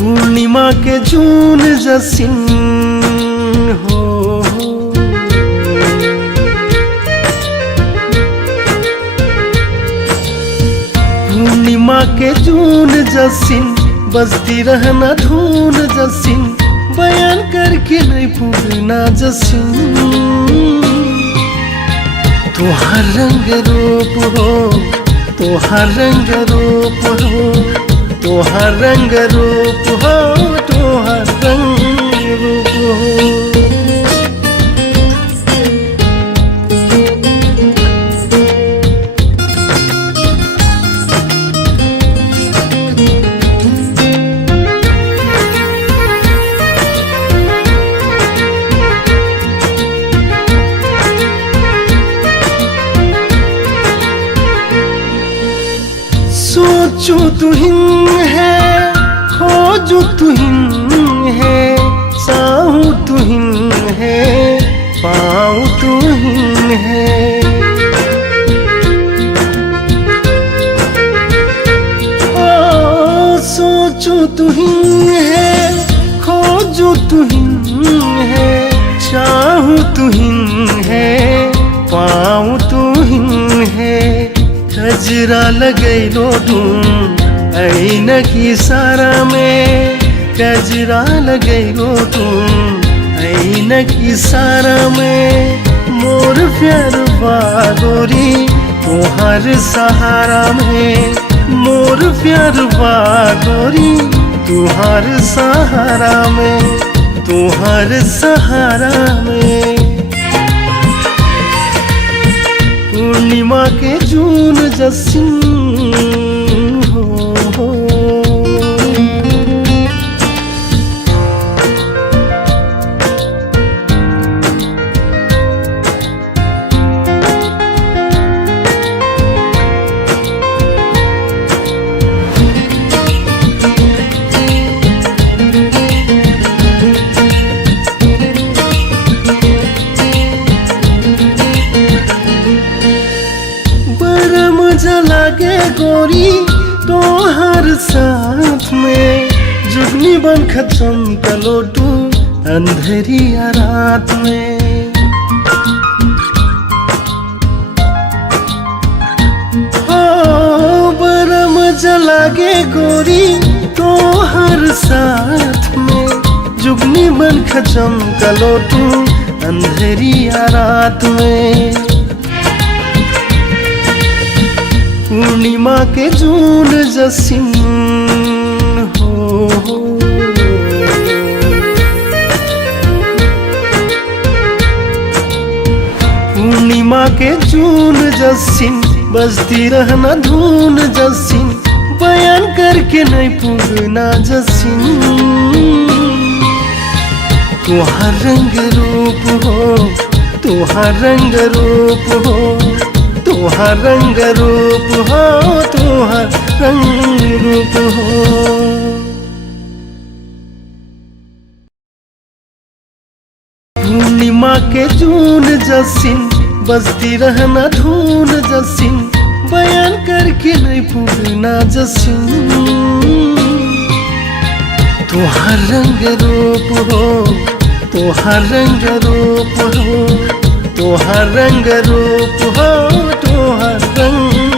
पूर्णिमा के जून जसिन हो, पूर्णिमा के जून जसिन बजती रहना धून जसिन, बयान करके नहीं पूरना जसिन। तोहार रंग रूप हो, तोहार रंग रूप हो, तोहार रंग रूप हो, तोहार रंग रूप हो। सोचो तुहिं है, खोजो तुहिं है, चाहूं तुहिं है, पाऊं तुहिं है। ओ सोचो तुहिं है, खोजो तुहिं है, चाहूं तुहिं है, पाऊं तुहिं है। गजरा लगैलो तुम ऐनक इशारा में, गजरा लगैलो तुम ऐनक इशारा में। मोर प्यार बागोरी तोहार सहारा में, मोर प्यार बागोरी तोहार सहारा में, तोहार सहारा में। पूर्णिमा के जून जसिन हो, लागे गोरी तोहर साथ में, जुगनी बन खत्म कलोटू अंधेरिया रात में। ओ बड़ा मजा लागे गोरी तोहर साथ में, जुगनी बन खत्म कलोटू अंधेरिया रात में। पूर्णिमा के जून जसिन हो, पूर्णिमा के जून जसिन बजती रहना धून जसिन, बयान करके नहीं पूरना जसिन। तोहार रंग रूप हो, तोहार रंग रूप हो, तोहार रंग रूप हो, तोहार रंग रूप हो। पूर्णिमा के जून जसिन बजती रहना धून जसिन, बयान करके नहीं पूरना जसिन। तोहार रंग रूप हो, तोहार रंग रूप हो, तोहार रंग रूप हो, तोहार रंग